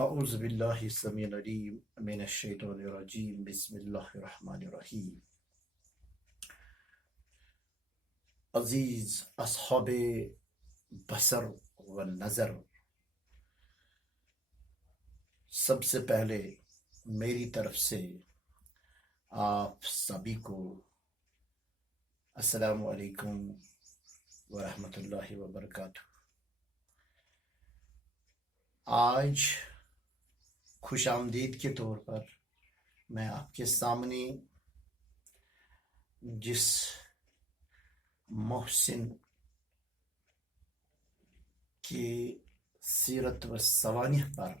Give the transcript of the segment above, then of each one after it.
اعوذ باللہ السمیع العلیم من الشیطان الرجیم بسم اللہ الرحمن الرحیم۔ عزیز اصحاب بصر و نظر، سب سے پہلے میری طرف سے آپ سبھی کو السلام علیکم ورحمۃ اللہ وبرکاتہ۔ آج خوش آمدید کے طور پر میں آپ کے سامنے جس محسن کی سیرت و سوانح پر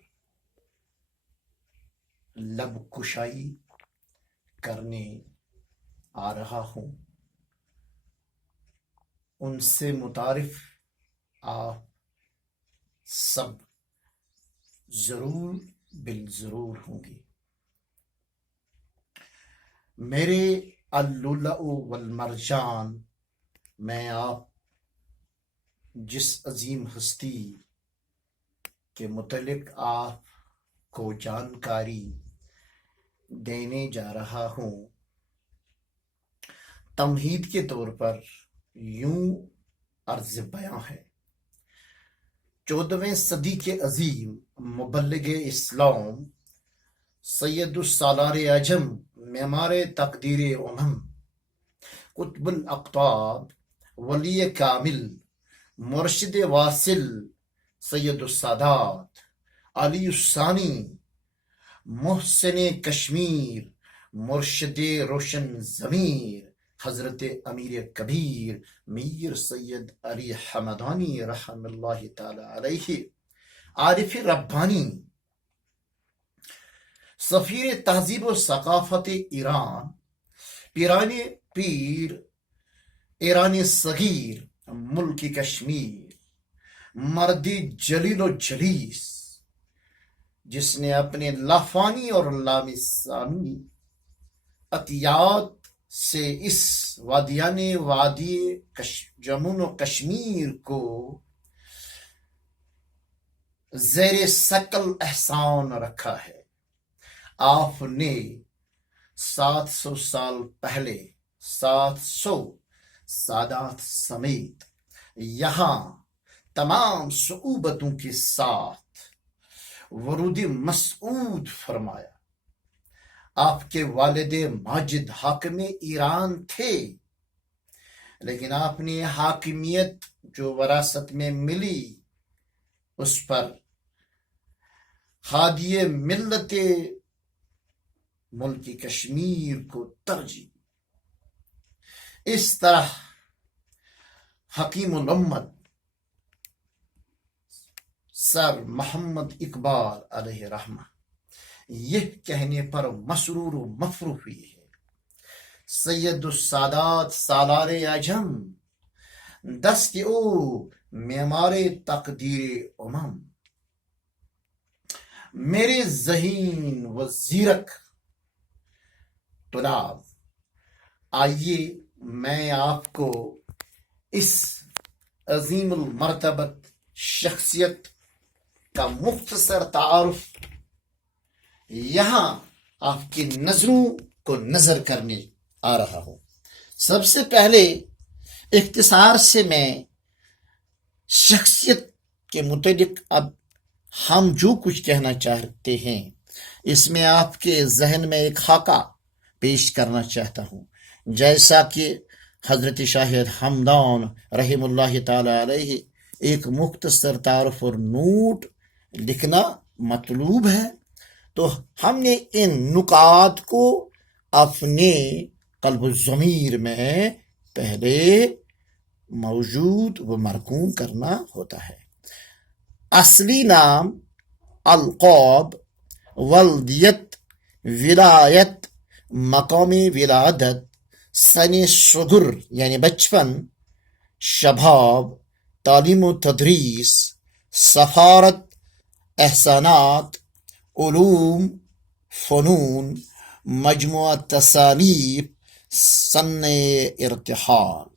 لب کشائی کرنے آ رہا ہوں، ان سے متعارف آپ سب ضرور بالضرور ہوں گے۔ میرے اللؤلؤ والمرجان میں آپ جس عظیم ہستی کے متعلق آپ کو جانکاری دینے جا رہا ہوں، تمہید کے طور پر یوں عرض بیاں ہے۔ 14ویں صدی کے عظیم مبلغ اسلام سید السالار اعظم، معمار تقدیر امم، قطب الاقطاب، ولی کامل، مرشد واصل، سید السادات، علی الثانی، محسن کشمیر، مرشد روشن ضمیر، حضرت امیر کبیر میر سید علی حمدانی رحم اللہ تعالی علیہ، عارف ربانی، سفیر تہذیب و ثقافت ایران، پیران پیر ایران صغیر، ملک کشمیر، مرد جلیل و جلیس، جس نے اپنے لافانی اور لامثانی عطیات سے اس وادی جموں و کشمیر کو زیر ثقل احسان رکھا ہے۔ آپ نے 700 سال پہلے 700 سادات سمیت یہاں تمام صعوبتوں کے ساتھ ورود مسعود فرمایا۔ آپ کے والد ماجد حاکم ایران تھے، لیکن آپ نے حاکمیت جو وراثت میں ملی اس پر ہادی ملت ملک کشمیر کو ترجیح۔ اس طرح حکیم الامت سر محمد اقبال علیہ رحمہ یہ کہنے پر مسرور و مفروح ہوئی ہے، سید السادات سالار اعظم، دست او معمار تقدیر امم، میرے ذہین و زیرک طلاب، آئیے میں آپ کو اس عظیم المرتبت شخصیت کا مختصر تعارف یہاں آپ کی نظروں کو نظر کرنے آ رہا ہوں۔ سب سے پہلے اختصار سے میں شخصیت کے متعلق اب ہم جو کچھ کہنا چاہتے ہیں اس میں آپ کے ذہن میں ایک خاکہ پیش کرنا چاہتا ہوں، جیسا کہ حضرت شاہد ہمدان رحم اللہ تعالی علیہ ایک مختصر تعارف اور نوٹ لکھنا مطلوب ہے، تو ہم نے ان نکات کو اپنے قلب الضمیر میں پہلے موجود و مرقوم کرنا ہوتا ہے۔ اصلی نام، القاب، ولدیت، ولایت، مقام ولادت، سن صغر یعنی بچپن، شباب، تعلیم و تدریس، سفارت، احسانات، علوم، فنون، مجموعہ تصانیف، سن ارتحال۔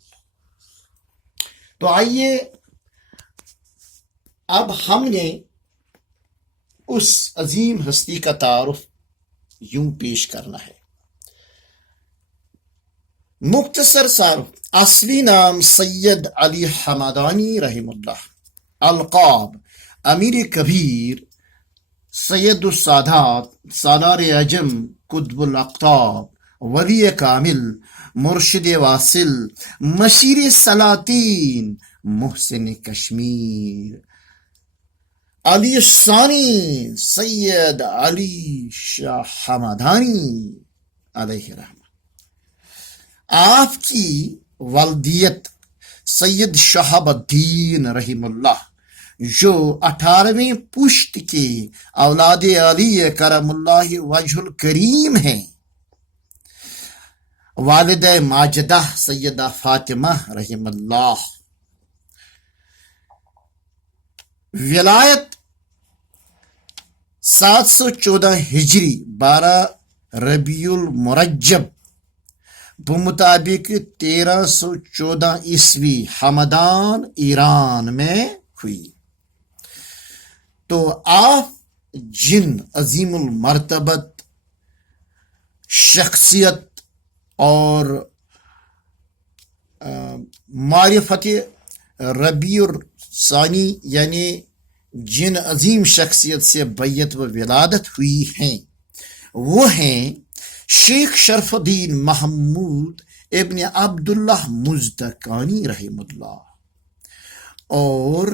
تو آئیے اب ہم نے اس عظیم ہستی کا تعارف یوں پیش کرنا ہے۔ مختصر سا اصلی نام سید علی حمدانی رحم اللہ، القاب امیر کبیر، سید السادات، سالار عجم، قطب الاقطاب، ولی کامل، مرشد واصل، مشیر سلاطین، محسن کشمیر، علی ثانی سید علی شاہ حمدانی علیہ رحمہ۔ آپ کی والدیت سید شہاب الدین رحم اللہ، جو 18ویں پشت کے اولاد علی کرم اللہ وجہ الکریم ہیں، والدہ ماجدہ سیدہ فاطمہ رحم اللہ۔ ولایت 714 ہجری 12 ربیع المرجب بمطابق 1314 عیسوی ہمدان ایران میں ہوئی۔ تو آپ جن عظیم المرتبت شخصیت اور معرفت ربیع الثانی یعنی جن عظیم شخصیت سے بیعت و ولادت ہوئی ہیں، وہ ہیں شیخ شرف الدین محمود ابن عبداللہ مزدکانی رحم اللہ اور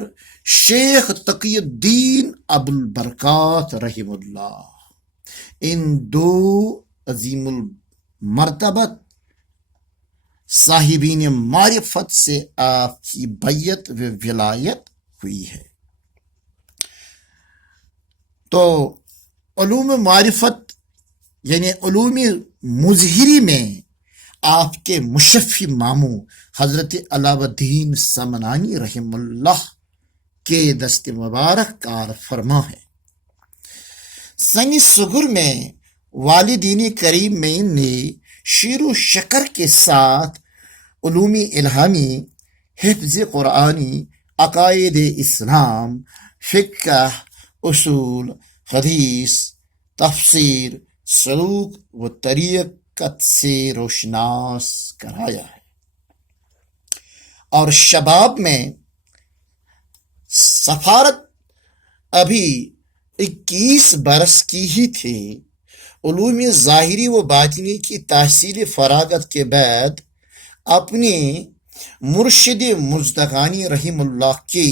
شیخ تقی الدین ابو البرکات رحم اللہ۔ ان دو عظیم المرتبت صاحبین معرفت سے آپ کی بیعت و ولایت ہوئی ہے۔ تو علوم معرفت یعنی علوم مظہری میں آپ کے مشفی ماموں حضرت علاؤ الدین سمنانی رحم اللہ کے دست مبارک کار فرما ہے۔ سن صغر میں والدین کریم میں نے شیر و شکر کے ساتھ علوم الہامی، حفظ قرآنی، عقائد اسلام، فقہ، اصول، حدیث، تفسیر، سلوک و طریقت سے روشناس کرایا ہے، اور شباب میں سفارت ابھی 21 برس کی ہی تھی۔ علوم ظاہری و باطنی کی تحصیل فراغت کے بعد اپنے مرشد مزدکانی رحم اللہ کے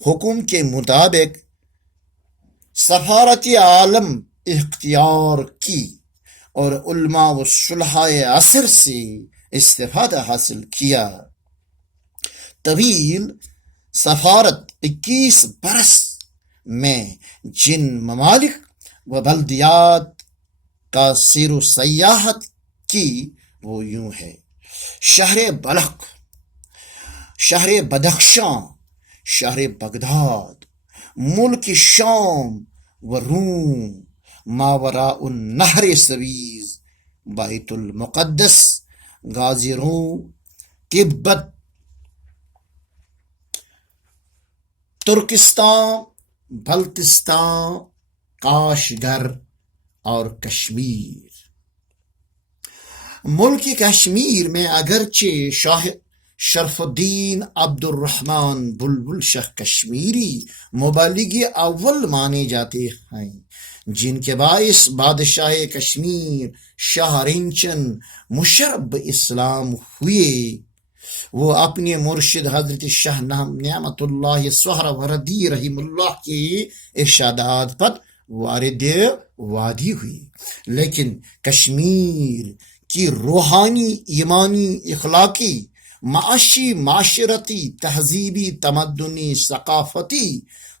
حکم کے مطابق سفارت عالم اختیار کی اور علماء و صلحاء عصر سے استفادہ حاصل کیا۔ طویل سفارت 21 برس میں جن ممالک و بلدیات کا سیر و سیاحت کی وہ یوں ہے: شہر بلخ، شہر بدخشاں، شہر بغداد، ملک شام و روم، ماوراء النہر سویز، بیت المقدس، غازی روم، تبت، ترکستان، بلتستان، کاشغر اور کشمیر۔ ملک کشمیر میں اگرچہ شاہ شرف الدین عبد الرحمن بلبل شاہ کشمیری مبلغ اول مانے جاتے ہیں، جن کے باعث بادشاہ کشمیر شاہ رنچن مشرب اسلام ہوئے۔ وہ اپنے مرشد حضرت شاہ نعمت اللہ سہروردی رحم اللہ کے ارشادات پر وارد وادی ہوئی، لیکن کشمیر کی روحانی، ایمانی، اخلاقی، معاشی، معاشرتی، تہذیبی، تمدنی، ثقافتی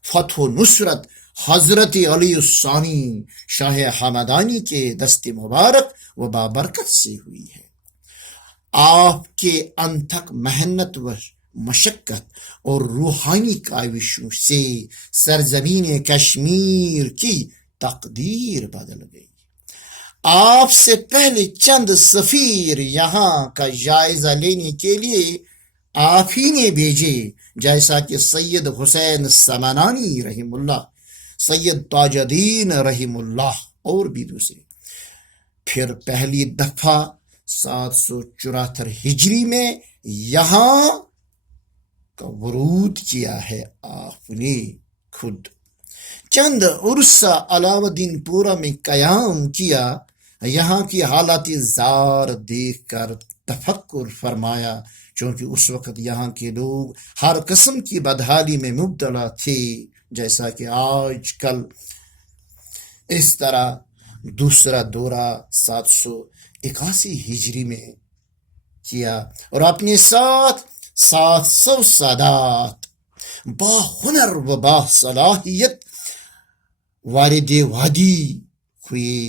فتح و نصرت حضرت علی الثانی شاہ حمدانی کے دست مبارک و بابرکت سے ہوئی ہے۔ آپ کے انتھک محنت و مشقت اور روحانی کاوشوں سے سرزمین کشمیر کی تقدیر بدل گئی۔ آپ سے پہلے چند سفیر یہاں کا جائزہ لینے کے لیے آپ ہی نے بھیجے، جیسا کہ سید حسین سمنانی رحم اللہ، سید تاج الدین رحم اللہ اور بھی دوسرے. پھر پہلی دفعہ 774 ہجری میں یہاں کا ورود کیا ہے آپ نے خود. چند عرصہ علاؤ الدین پورہ میں قیام کیا. یہاں کی حالات زار دیکھ کر تفکر فرمایا، چونکہ اس وقت یہاں کے لوگ ہر قسم کی بدحالی میں مبتلا تھے جیسا کہ آج کل. اس طرح دوسرا دورہ 781 ہجری میں کیا اور اپنے ساتھ 700 سادات با ہنر و با صلاحیت وارد وادی ہوئے.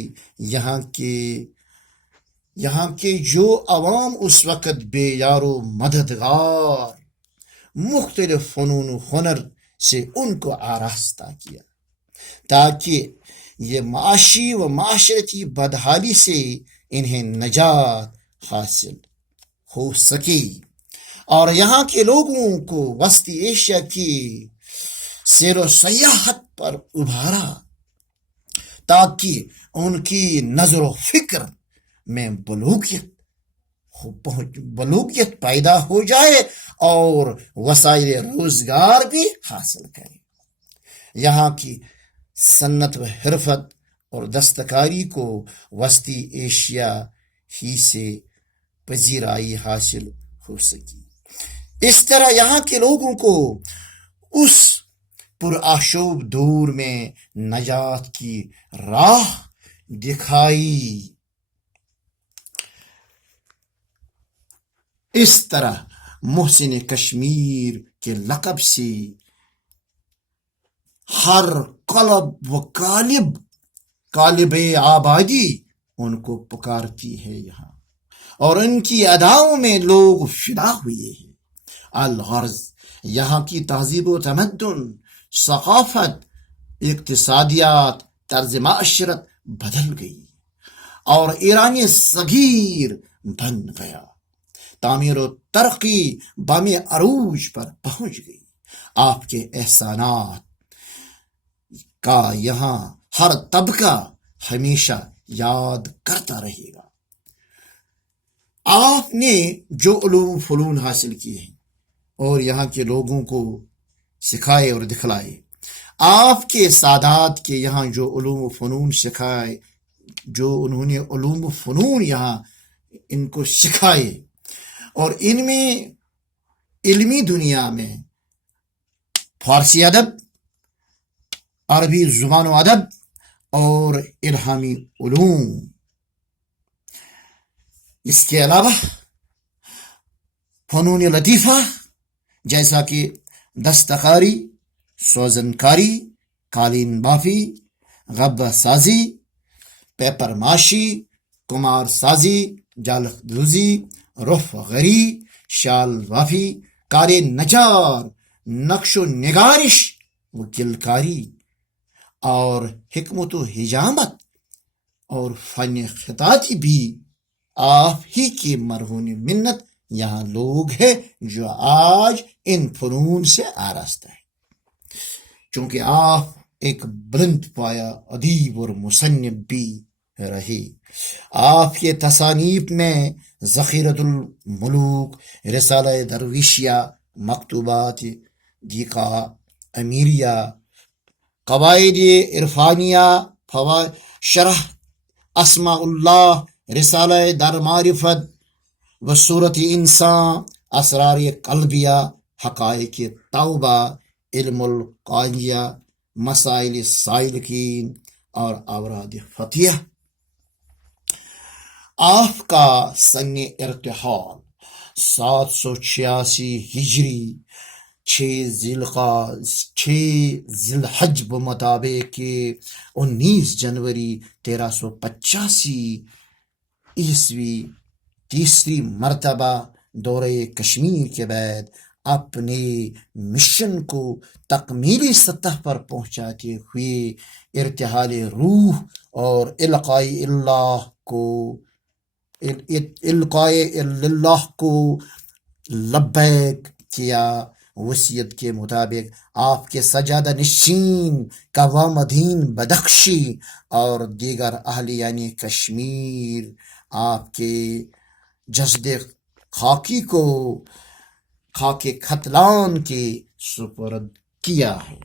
یہاں کے جو عوام اس وقت بے یار و مددگار مختلف فنون و ہنر سے ان کو آراستہ کیا تاکہ یہ معاشی و معاشرتی بدحالی سے انہیں نجات حاصل ہو سکی، اور یہاں کے لوگوں کو وسطی ایشیا کی سیر و سیاحت پر ابھارا تاکہ ان کی نظر و فکر میں بلوغیت پیدا ہو جائے اور وسائل روزگار بھی حاصل کرے. یہاں کی صنعت و حرفت اور دستکاری کو وسطی ایشیا ہی سے پذیرائی حاصل ہو سکی. اس طرح یہاں کے لوگوں کو اس پرآشوب دور میں نجات کی راہ دکھائی. اس طرح محسن کشمیر کے لقب سے ہر قلب و قالب آبادی ان کو پکارتی ہے یہاں، اور ان کی اداؤں میں لوگ فدا ہوئے ہیں. الغرض یہاں کی تہذیب و تمدن، ثقافت، اقتصادیات، طرز معاشرت بدل گئی اور ایرانی صغیر بن گیا. تعمیر و ترقی بام عروج پر پہنچ گئی. آپ کے احسانات کا یہاں ہر طبقہ ہمیشہ یاد کرتا رہے گا. آپ نے جو علوم فنون حاصل کیے ہیں اور یہاں کے لوگوں کو سکھائے اور دکھلائے، آپ کے سادات کے یہاں جو علوم و فنون سکھائے، جو انہوں نے علوم و فنون یہاں ان کو سکھائے، اور ان میں علمی دنیا میں فارسی ادب، عربی زبان و ادب اور الہامی علوم، اس کے علاوہ فنون لطیفہ جیسا کہ دستکاری، سوزنکاری، قالین بافی، غبہ سازی، پیپر ماشی، کمار سازی، جال دوزی، رف غری، شال بافی، کار نجار، نقش و نگارش، وکیل کاری اور حکمت و حجامت اور فن خطاطی بھی آپ ہی کی مرہون منت یہاں لوگ ہیں جو آج ان فنون سے آراستہ ہے. چونکہ آپ ایک بلند پایا ادیب اور مصنف بھی رہے. آپ کے تصانیف میں ذخیرۃ الملوک، رسالہ درویشیہ، مکتوبات دیقہ امیریہ، قواعد عرفانیہ، شرح اسماء اللہ، رسالہ در معرفت، وصورت انسان، اسرار قلبیہ، حقائق توبہ، علم القاضیہ، مسائل سائلکین اور اوراد فتیہ. آپ کا سن ارتحال 786 ہجری 6 ذی الحج بمطابق 19 جنوری 1385 عیسوی تیسری مرتبہ دورہ کشمیر کے بعد اپنے مشن کو تکمیلی سطح پر پہنچاتے ہوئے ارتحال روح اور القائے اللہ کو لبیک کیا وصیت کے مطابق آپ کے سجادہ نشین قوامدین بدخشی اور دیگر اہلیان کشمیر آپ کے جسد خاکی کو خاک ختلان کے سپرد کیا ہے۔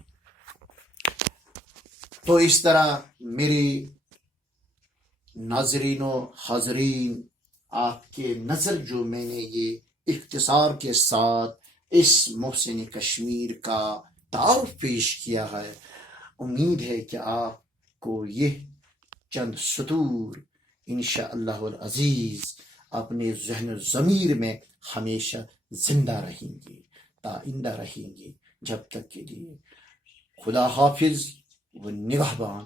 تو اس طرح میرے ناظرین و حاضرین، آپ کے نظر جو میں نے یہ اختصار کے ساتھ اس محسن کشمیر کا تعارف پیش کیا ہے، امید ہے کہ آپ کو یہ چند سطور انشاءاللہ العزیز اپنے ذہن و ضمیر میں ہمیشہ زندہ رہیں گے، تائندہ رہیں گے، جب تک کے لیے خدا حافظ و نگہبان۔